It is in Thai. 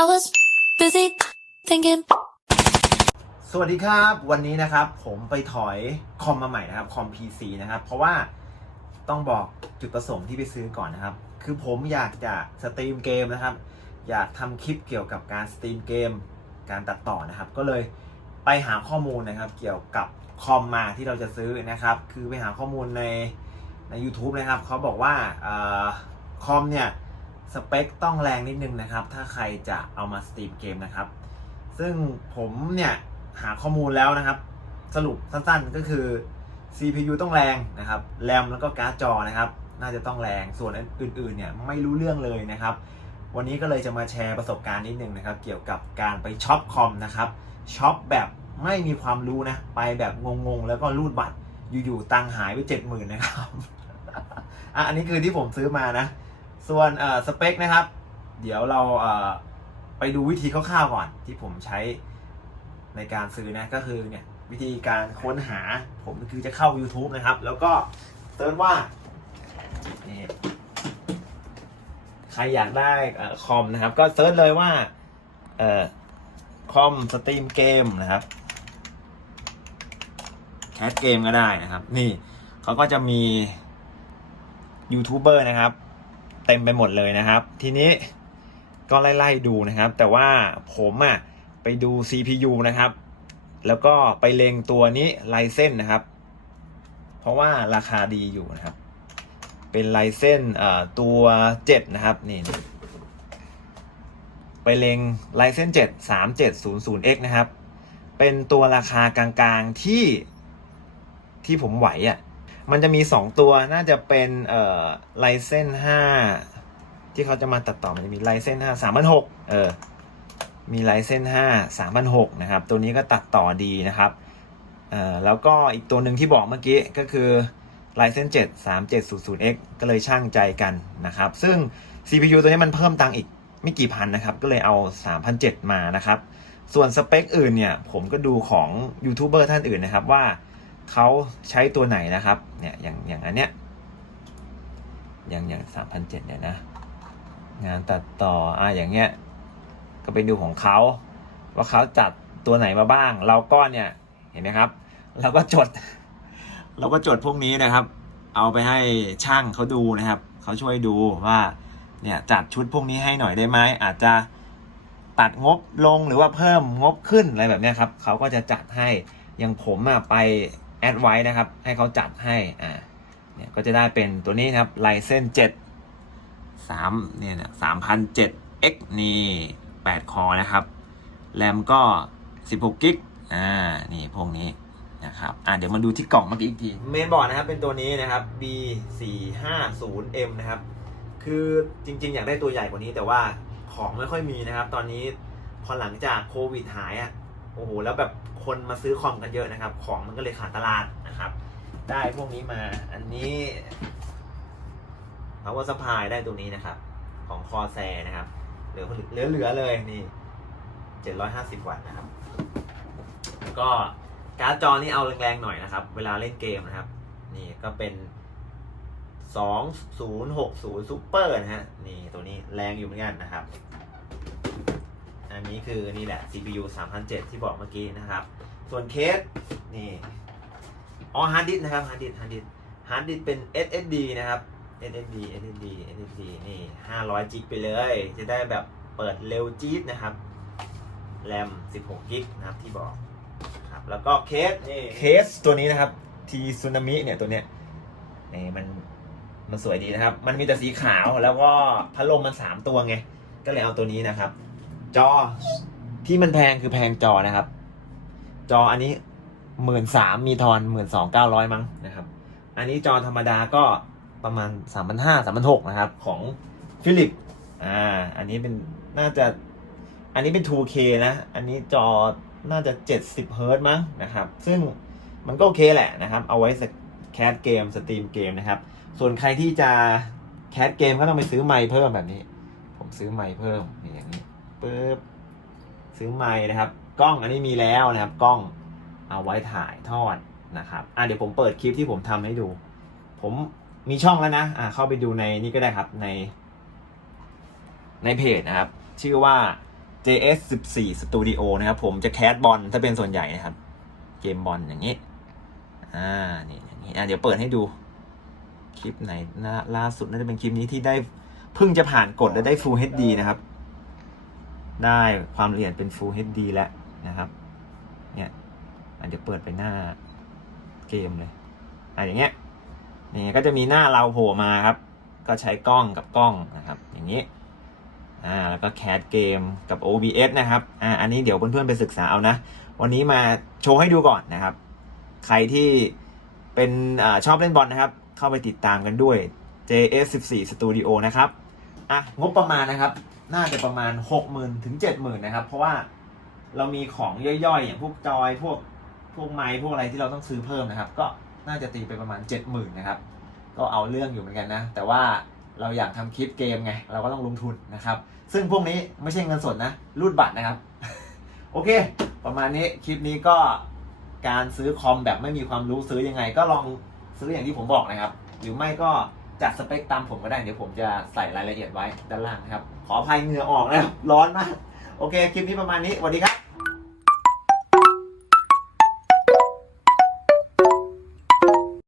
I was busy thinking. สวัสดีครับวันนี้นะครับผมไปถอยคอมมาใหม่นะครับคอม PC นะครับเพราะว่าต้องบอกจุดประสงค์ที่ไปซื้อก่อนนะครับ คือผมอยากจะสตรีมเกมนะครับ อยากทำคลิปเกี่ยวกับการสตรีมเกม การตัดต่อนะครับ ก็เลยไปหาข้อมูลนะครับ เกี่ยวกับคอมมาที่เราจะซื้อนะครับ คือไปหาข้อมูลในใน u t u b e นะครับเขาบอกว่าออคอมเนี่ย สเปคต้องแรงนิดนึงนะครับ ถ้าใครจะเอามาสตรีมเกมนะครับ ซึ่งผมเนี่ยหาข้อมูลแล้วนะครับ สรุปสั้นๆก็คือ CPU ต้องแรงนะครับแรมแล้วก็การ์ดจอนะครับ น่าจะต้องแรงส่วนอื่นๆเนี่ยไม่รู้เรื่องเลยนะครับ วันนี้ก็เลยจะมาแชร์ประสบการณ์นิดนึงนะครับ เกี่ยวกับการไปช็อปคอมนะครับช็อปแบบไม่มีความรู้นะ ไปแบบงงๆ แล้วก็รูดบัตรอยู่ๆตังค์หายไปเจ็ดหมื่นนะครับอะอันนี้คือที่ผมซื้อมานะ ส่วนเออสเปคนะครับ เดี๋ยวเราเออไปดูวิธีคร่าวๆก่อนที่ผมใช้ในการซื้อนะก็คือเนี่ยวิธีการค้นหาผมคือจะเข้า YouTube นะครับ แล้วก็เซิร์ชว่านี่ใครอยากได้คอมนะครับ ก็เซิร์ชเลยว่าเออคอมสตรีมเกมนะครับแคสเกมก็ได้นะครับ นี่เขาก็จะมียูทูบเบอร์นะครับ เต็มไปหมดเลยนะครับ ทีนี้ก็ไล่ๆดูนะครับ แต่ว่าผมอะไปดู CPU นะครับ แล้วก็ไปเลงตัวนี้ไลเส้นนะครับ เพราะว่าราคาดีอยู่นะครับ เป็นไลเส้นตัว7นะครับนี่ไปเลงไลเส้น7 3700X นะครับ เป็นตัวราคากลางๆที่ที่ผมไหวอะ่ะ มันจะมี 2 ตัวน่าจะเป็นเอ่อไลเส้น5ที่เขาจะมาตัดต่อมันจะมีไลเส้นห้าสามพันหกเออมีไลเส้นห้าสามพันหกนะครับ ตัวนี้ก็ตัดต่อดีนะครับเอ่อแล้วก็อีกตัวหนึ่งที่บอกเมื่อกี้ก็คือไลเส้นเจ็ดสามเจ็ดศูนย์ศูนย์ x ก็เลยช่างใจกันนะครับ ซึ่ง CPU ตัวนี้มันเพิ่มตังค์อีกไม่กี่พันนะครับ ก็เลยเอา 3,007 มานะครับ ส่วนสเปคอื่นเนี่ย ผมก็ดูของยูทูบเบอร์ท่านอื่นนะครับว่า เขาใช้ตัวไหนนะครับ เนี่ยอย่างอย่างอันเนี้ยอย่างอย่าง3,007เจ็ดเนี่ยนะ งานตัดต่ออะอย่างเงี้ย ก็ไปดูของเขาว่าเขาจัดตัวไหนมาบ้าง เราก็เนี่ยเห็นไหมครับ เราก็จด เราก็จดพวกนี้นะครับ เอาไปให้ช่างเขาดูนะครับเขาช่วยดูว่าเนี่ยจัดชุดพวกนี้ให้หน่อยได้ไหมอาจจะตัดงบลงหรือว่าเพิ่มงบขึ้นอะไรแบบนี้ครับเขาก็จะจัดให้อย่างผมอะไป แอดไว้นะครับ ให้เขาจัดให้อ่าเนี่ยก็จะได้เป็นตัวนี้ครับไลเซนเจ็ดสามเนี่ยสามพันเจ็ด x นี่แปดคอนะครับแรมก็สิบหกกิกอ่านี่พวกนี้นะครับอ่าเดี๋ยวมาดูที่กล่องเมื่อกี้อีกทีเมนบอร์ดนะครับ เป็นตัวนี้นะครับ b 4 5 0 m นะครับ คือจริง ๆ อยากได้ตัวใหญ่กว่านี้แต่ว่าของไม่ค่อยมีนะครับ ตอนนี้พอหลังจากโควิดหายอะโอ้โห แล้วแบบคนมาซื้อคอมกันเยอะนะครับ ของมันก็เลยขาดตลาดนะครับ ได้พวกนี้มา อันนี้ power supply ได้ตัวนี้นะครับ ของคอแซนะครับ เหลือเหลือเหลือเลยนี่750วัตต์นะครับ ก็การ์ดจอนี่เอาแรงๆหน่อยนะครับ เวลาเล่นเกมนะครับ นี่ก็เป็น2060 Super นะฮะ นี่ตัวนี้แรงอยู่เหมือนกันนะครับ อันนี้คือนี่แหละ CPU 3007 ที่บอกเมื่อกี้นะครับ ส่วนเคสนี่อ๋อฮาร์ดดิสนะครับฮาร์ดดิสฮาร์ดดิสฮาร์ดดิสเป็น SSD นะครับ SSD SSD SSD นี่500จิไปเลย จะได้แบบเปิดเร็วจี๊ดนะครับแรม16กิกนะครับที่บอกครับแล้วก็เคสนี่เคสตัวนี้นะครับ ทีซูนามิเนี่ยตัวเนี้ยนี่มันมันสวยดีนะครับ มันมีแต่สีขาวแล้วก็พัดลมมัน 3 ตัวไง ก็เลยเอาตัวนี้นะครับ จอที่มันแพงคือแพงจอนะครับ จออันนี้หมื่นสามมีทอนหมื่นสองเก้าร้อยมั้งนะครับ อันนี้จอธรรมดาก็ประมาณสามพันห้าสามพันหกนะครับ ของฟิลิปอ่าอันนี้เป็นน่าจะอันนี้เป็น 2K นะ อันนี้จอน่าจะ 70 เฮิร์ตมั้งนะครับ ซึ่งมันก็โอเคแหละนะครับ เอาไว้แคสเกมสตรีมเกมนะครับ ส่วนใครที่จะแคสเกมก็ต้องไปซื้อไมค์เพิ่มแบบนี้ ผมซื้อไมค์เพิ่มนี่นะ ปึ๊บซื้อไมค์นะครับ กล้องอันนี้มีแล้วนะครับ กล้องเอาไว้ถ่ายทอดนะครับอะเดี๋ยวผมเปิดคลิปที่ผมทำให้ดู ผมมีช่องแล้วนะอะเข้าไปดูในนี่ก็ได้ครับใน ในเพจนะครับ ชื่อว่า JS 14 Studio นะครับ ผมจะแคสบอลถ้าเป็นส่วนใหญ่นะครับ เกมบอลอย่างนี้ อ่า นี่อย่างนี้อะเดี๋ยวเปิดให้ดู คลิปไหนล่าล่าสุดน่าจะเป็นคลิปนี้ที่ได้เพิ่งจะผ่านกฎและได้ Full HD นะครับ ได้ความละเอียดเป็น Full HD แล้วนะครับ เนี่ยอะเดี๋ยวเปิดไปหน้าเกมเลยอะอย่างเงี้ยนี่ก็จะมีหน้าเราโผล่มาครับ ก็ใช้กล้องกับกล้องนะครับ อย่างนี้อ่าแล้วก็แคสเกมกับ OBS นะครับอ่าอันนี้เดี๋ยวเพื่อนๆไปศึกษาเอานะ วันนี้มาโชว์ให้ดูก่อนนะครับ ใครที่เป็นอชอบเล่นบอลนะครับ เข้าไปติดตามกันด้วย JS14 Studio นะครับอะงบประมาณนะครับ น่าจะประมาณ 60,000ถึง70,000นะครับ เพราะว่าเรามีของย่อยๆ อย่างพวกจอยพวกพวกไม้พวกอะไรที่เราต้องซื้อเพิ่มนะครับ ก็น่าจะตีไปประมาณ 70,000นะครับ ก็เอาเรื่องอยู่เหมือนกันนะ แต่ว่าเราอยากทำคลิปเกมไง เราก็ต้องลงทุนนะครับ ซึ่งพวกนี้ไม่ใช่เงินสดนะ รูดบัตรนะครับ โอเค ประมาณนี้คลิปนี้ก็การซื้อคอมแบบไม่มีความรู้ซื้อยังไง ก็ลองซื้ออย่างที่ผมบอกนะครับ หรือไม่ก็ จัดสเปคตามผมก็ได้เดี๋ยวผมจะใส่รายละเอียดไว้ด้านล่างนะครับ ขออภัยเหงื่อออกแล้วร้อนมาก โอเค คลิปนี้ประมาณนี้สวัสดีครับ